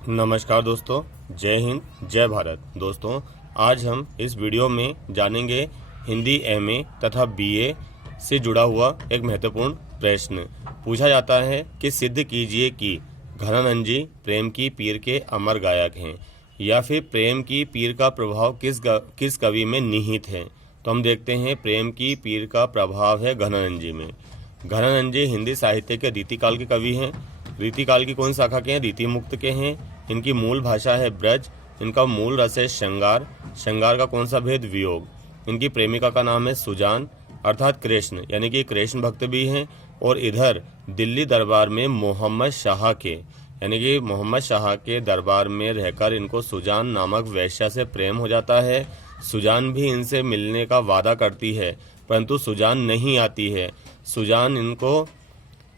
नमस्कार दोस्तों, जय हिंद जय भारत। दोस्तों, आज हम इस वीडियो में जानेंगे हिंदी एमए तथा बीए से जुड़ा हुआ एक महत्वपूर्ण प्रश्न। पूछा जाता है कि सिद्ध कीजिए कि घनानंद जी प्रेम की पीर के अमर गायक हैं, या फिर प्रेम की पीर का प्रभाव किस कवि में निहित है। तो हम देखते हैं प्रेम की पीर का प्रभाव है घनानंद जी में। घनानंद जी हिंदी साहित्य के रीतिकाल के कवि हैं। रीतिकाल की कौन शाखा के हैं? रीति मुक्त के हैं। इनकी मूल भाषा है ब्रज। इनका मूल रस है श्रृंगार। श्रृंगार का कौन सा भेद? वियोग। इनकी प्रेमिका का नाम है सुजान अर्थात कृष्ण, यानी कि कृष्ण भक्त भी हैं। और इधर दिल्ली दरबार में मोहम्मद शाह के, यानी कि मोहम्मद शाह के दरबार में रहकर इनको सुजान नामक वेश्या से प्रेम हो जाता है। सुजान भी इनसे मिलने का वादा करती है, परंतु सुजान नहीं आती है। सुजान इनको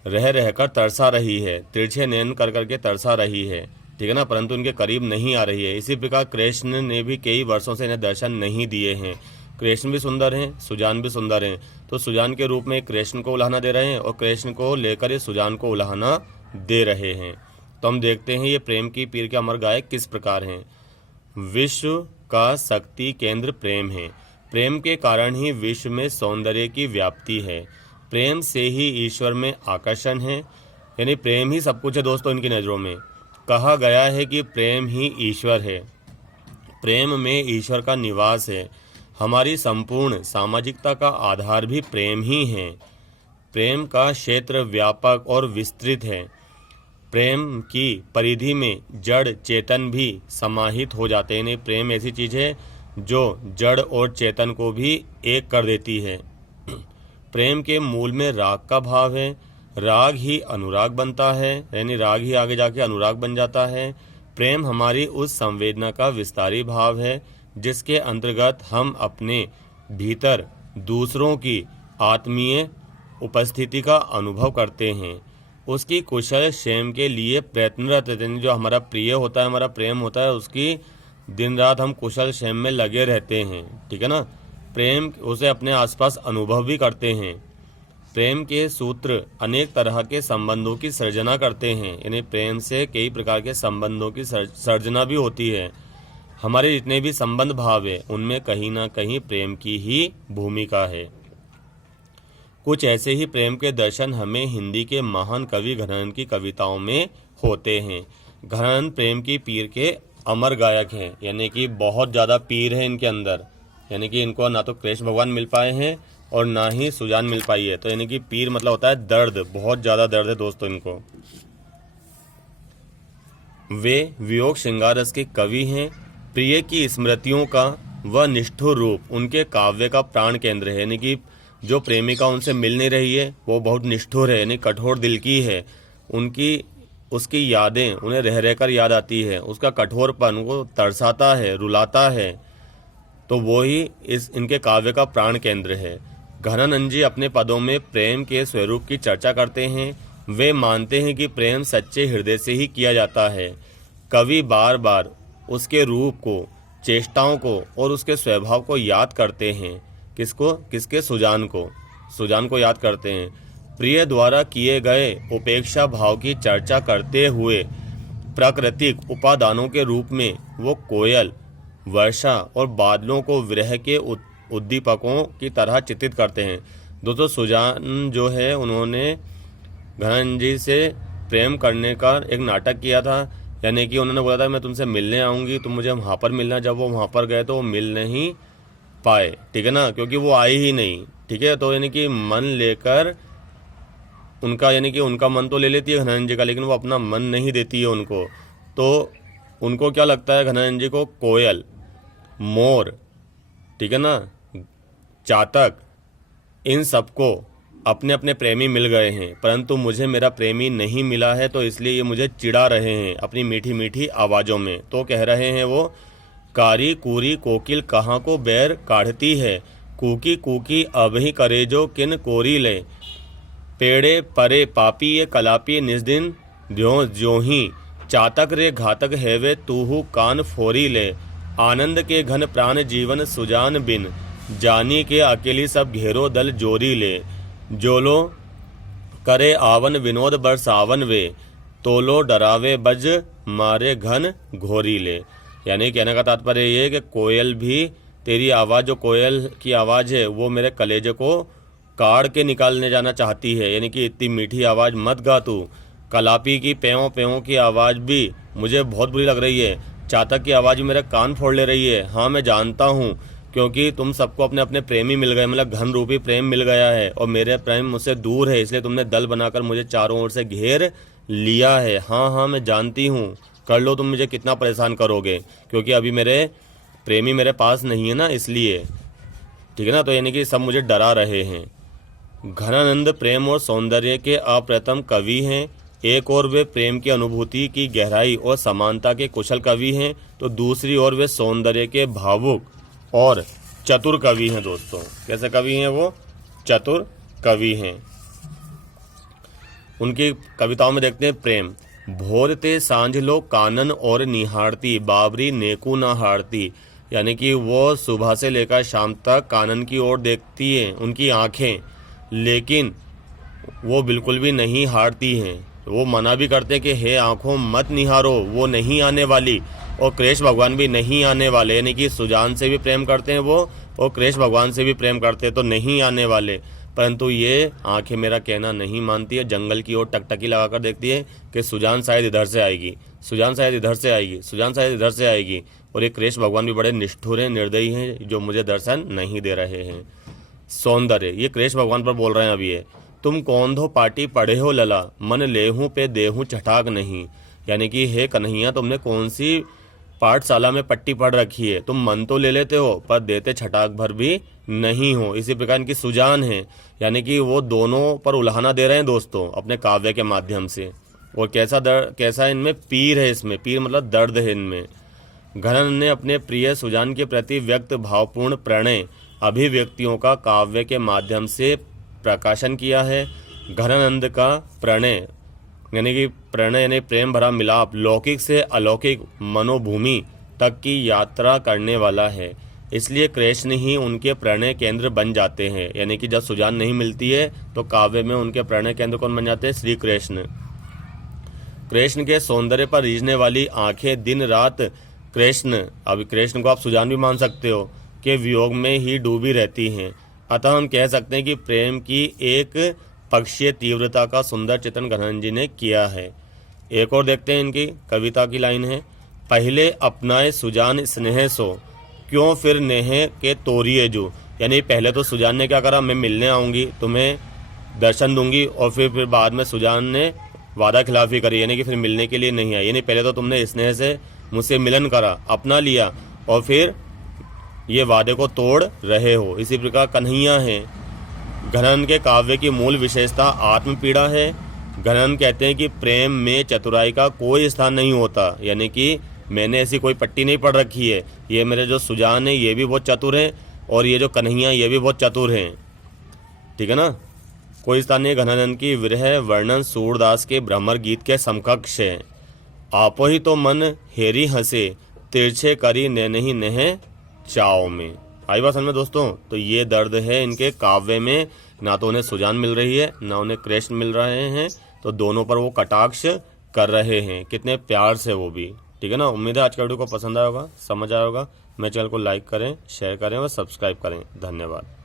रह रहकर तरसा रही है, तिरछे नयन कर करके तरसा रही है, ठीक है ना, परंतु इनके करीब नहीं आ रही है। इसी प्रकार कृष्ण ने भी कई वर्षों से इन्हें दर्शन नहीं दिए हैं। कृष्ण भी सुंदर हैं, सुजान भी सुंदर हैं, तो सुजान के रूप में कृष्ण को उलाहना दे रहे हैं और कृष्ण को लेकर ये सुजान को उलाहना दे रहे हैं। तो हम देखते हैं ये प्रेम की पीर के अमर गायक किस प्रकार हैं। विश्व का शक्ति केंद्र प्रेम है। प्रेम के कारण ही विश्व में सौंदर्य की व्याप्ति है। प्रेम से ही ईश्वर में आकर्षण है, यानी प्रेम ही सब कुछ है दोस्तों इनकी नज़रों में। कहा गया है कि प्रेम ही ईश्वर है। प्रेम में ईश्वर का निवास है। हमारी संपूर्ण सामाजिकता का आधार भी प्रेम ही है। प्रेम का क्षेत्र व्यापक और विस्तृत है। प्रेम की परिधि में जड़ चेतन भी समाहित हो जाते हैं। प्रेम ऐसी चीज़ है जो जड़ और चेतन को भी एक कर देती है। प्रेम के मूल में राग का भाव है। राग ही अनुराग बनता है, यानी राग ही आगे जाके अनुराग बन जाता है। प्रेम हमारी उस संवेदना का विस्तारी भाव है जिसके अंतर्गत हम अपने भीतर दूसरों की आत्मीय उपस्थिति का अनुभव करते हैं, उसकी कुशल क्षेम के लिए प्रयत्नरत रहते हैं। जो हमारा प्रिय होता है, हमारा प्रेम होता है, उसकी दिन रात हम कुशल क्षेम में लगे रहते हैं, ठीक है ना। प्रेम उसे अपने आसपास अनुभव भी करते हैं। प्रेम के सूत्र अनेक तरह के संबंधों की सर्जना करते हैं, यानी प्रेम से कई प्रकार के संबंधों की सर्जना भी होती है। हमारे जितने भी संबंध भाव है उनमें कहीं ना कहीं प्रेम की ही भूमिका है। कुछ ऐसे ही प्रेम के दर्शन हमें हिंदी के महान कवि घनानंद की कविताओं में होते हैं। घनानंद प्रेम की पीर के अमर गायक हैं, यानी कि बहुत ज़्यादा पीर है इनके अंदर, यानी कि इनको ना तो कृष्ण भगवान मिल पाए हैं और ना ही सुजान मिल पाई है। तो यानी कि पीर मतलब होता है दर्द, बहुत ज़्यादा दर्द है दोस्तों इनको। वे वियोग श्रृंगार रस के कवि हैं। प्रिय की स्मृतियों का वह निष्ठुर रूप उनके काव्य का प्राण केंद्र है, यानी कि जो प्रेमिका उनसे मिल नहीं रही है वो बहुत निष्ठुर है, यानी कठोर दिल की है। उसकी यादें उन्हें रह रहकर याद आती है। उसका कठोरपन उनको तरसाता है, रुलाता है। तो वो ही इनके काव्य का प्राण केंद्र है। घनानंद जी अपने पदों में प्रेम के स्वरूप की चर्चा करते हैं। वे मानते हैं कि प्रेम सच्चे हृदय से ही किया जाता है। कवि बार बार उसके रूप को, चेष्टाओं को और उसके स्वभाव को याद करते हैं। किसके? सुजान को याद करते हैं। प्रिय द्वारा किए गए उपेक्षा भाव की चर्चा करते हुए प्राकृतिक उपादानों के रूप में वो कोयल, वर्षा और बादलों को विरह के उद्दीपकों की तरह चित्रित करते हैं। दोस्तों, सुजान जो है उन्होंने घनानंद जी से प्रेम करने का एक नाटक किया था, यानी कि उन्होंने बोला था मैं तुमसे मिलने आऊँगी, तुम मुझे वहाँ पर मिलना। जब वो वहाँ पर गए तो वो मिल नहीं पाए, ठीक है ना, क्योंकि वो आई ही नहीं, ठीक है। तो यानी कि मन लेकर उनका, यानी कि उनका मन तो ले लेती है घनानंद जी का, लेकिन वो अपना मन नहीं देती है उनको। तो उनको क्या लगता है घनानंद जी को? कोयल, मोर, ठीक है ना, चातक, इन सबको अपने अपने प्रेमी मिल गए हैं, परंतु मुझे मेरा प्रेमी नहीं मिला है, तो इसलिए ये मुझे चिढ़ा रहे हैं अपनी मीठी मीठी आवाज़ों में। तो कह रहे हैं वो, कारी कूरी कोकिल कहाँ को बैर काढ़ती है, कूकी कूकी अब ही करे जो किन कोरी ले, पेड़े परे पापी ये कलापी निस्दिन ज्यों ही, चातक रे घातक हैवे तूहू कान फोरी ले, आनंद के घन प्राण जीवन सुजान बिन, जानी के अकेली सब घेरो दल जोरी ले, जोलो करे आवन विनोद बरसावन वे, तोलो डरावे बज मारे घन घोरीले। यानी कहने का तात्पर्य ये है कि कोयल भी, तेरी आवाज़, जो कोयल की आवाज़ है वो मेरे कलेजे को काढ़ के निकालने जाना चाहती है। यानी कि इतनी मीठी आवाज़ मत गा तू। कलापी की पेयों पेयों की आवाज़ भी मुझे बहुत बुरी लग रही है। चातक की आवाज़ भी मेरे कान फोड़ ले रही है। हाँ मैं जानता हूँ, क्योंकि तुम सबको अपने अपने प्रेमी मिल गए, मतलब घन रूपी प्रेम मिल गया है और मेरे प्रेम मुझसे दूर है, इसलिए तुमने दल बनाकर मुझे चारों ओर से घेर लिया है। हाँ हाँ मैं जानती हूँ, कर लो, तुम मुझे कितना परेशान करोगे, क्योंकि अभी मेरे प्रेमी मेरे पास नहीं है ना, इसलिए। ठीक है ना, तो यानी कि सब मुझे डरा रहे हैं। घनानंद प्रेम और सौंदर्य के अप्रतिम कवि हैं। एक और वे प्रेम की अनुभूति की गहराई और समानता के कुशल कवि हैं, तो दूसरी ओर वे सौंदर्य के भावुक और चतुर कवि हैं। दोस्तों कैसे कवि हैं वो? चतुर कवि हैं। उनकी कविताओं में देखते हैं प्रेम। भोर ते सांझ लो कानन और निहारती, बाबरी नेकू न हारती। यानी कि वो सुबह से लेकर शाम तक कानन की ओर देखती हैं उनकी आंखें, लेकिन वो बिल्कुल भी नहीं हारती हैं। वो मना भी करते हैं कि हे आंखों मत निहारो, वो नहीं आने वाली। और कृष्ण भगवान भी नहीं आने वाले, यानी कि सुजान से भी प्रेम करते हैं वो और कृष्ण भगवान से भी प्रेम करते हैं, तो नहीं आने वाले। परंतु ये आंखें मेरा कहना नहीं मानती है, जंगल की ओर टकटकी लगाकर देखती है कि सुजान शायद इधर से आएगी, सुजान शायद इधर से आएगी, सुजान शायद इधर से आएगी। और ये कृष्ण भगवान भी बड़े निष्ठुर हैं, निर्दयी हैं, जो मुझे दर्शन नहीं दे रहे हैं। सौंदर्य, ये कृष्ण भगवान पर बोल रहे हैं अभी ये। तुम कौन धो पाटी पढ़े हो लला, मन लेहूं पे देहूं चटाक नहीं। यानी कि हे कन्हैया, तुमने कौन सी पाठशाला में पट्टी पढ़ रखी है, तुम मन तो ले लेते हो पर देते छटाक भर भी नहीं हो। इसी प्रकार इनकी सुजान है, यानी कि वो दोनों पर उल्हाना दे रहे हैं दोस्तों अपने काव्य के माध्यम से। और कैसा इनमें पीर है, इसमें पीर मतलब दर्द है इनमें। घनन ने अपने प्रिय सुजान के प्रति व्यक्त भावपूर्ण प्रणय अभिव्यक्तियों का काव्य के माध्यम से प्रकाशन किया है। घनानंद का प्रणय यानी कि प्रणय यानी प्रेम भरा मिलाप लौकिक से अलौकिक मनोभूमि तक की यात्रा करने वाला है, इसलिए कृष्ण ही उनके प्रणय केंद्र बन जाते हैं। यानी कि जब सुजान नहीं मिलती है तो काव्य में उनके प्रणय केंद्र कौन बन जाते हैं? श्री कृष्ण। कृष्ण के सौंदर्य पर रीझने वाली आंखें दिन रात कृष्ण, अभी कृष्ण को आप सुजान भी मान सकते हो, के वियोग में ही डूबी रहती हैं। अतः हम कह सकते हैं कि प्रेम की एक पक्षीय तीव्रता का सुंदर चित्रण घनानंद जी ने किया है। एक और देखते हैं इनकी कविता की लाइन है। पहले अपनाए सुजान स्नेह सो, क्यों फिर नेह के तोरिए जो। यानी पहले तो सुजान ने क्या करा, मैं मिलने आऊँगी, तुम्हें दर्शन दूंगी, और फिर बाद में सुजान ने वादा खिलाफी करी, यानी कि फिर मिलने के लिए नहीं आई। यानी पहले तो तुमने स्नेह से मुझसे मिलन करा, अपना लिया, और फिर ये वादे को तोड़ रहे हो। इसी प्रकार कन्हैया है। घनानंद के काव्य की मूल विशेषता आत्मपीड़ा है। घनानंद कहते हैं कि प्रेम में चतुराई का कोई स्थान नहीं होता, यानी कि मैंने ऐसी कोई पट्टी नहीं पढ़ रखी है। ये मेरे जो सुजान है ये भी बहुत चतुर हैं, और ये जो कन्हैया ये भी बहुत चतुर हैं। ठीक है ना, कोई स्थान नहीं। घनानंद की विरह वर्णन सूरदास के भ्रमर गीत के समकक्ष है। आपो ही तो मन हेरी हंसे, तिरछे करी नहीं नह चाव में। आई बात समझ में दोस्तों? तो ये दर्द है इनके काव्य में, ना तो उन्हें सुजान मिल रही है ना उन्हें कृष्ण मिल रहे हैं, तो दोनों पर वो कटाक्ष कर रहे हैं, कितने प्यार से वो भी। ठीक है ना, उम्मीद है आज का वीडियो को पसंद आया होगा, समझ आया होगा। मेरे चैनल को लाइक करें, शेयर करें और सब्सक्राइब करें। धन्यवाद।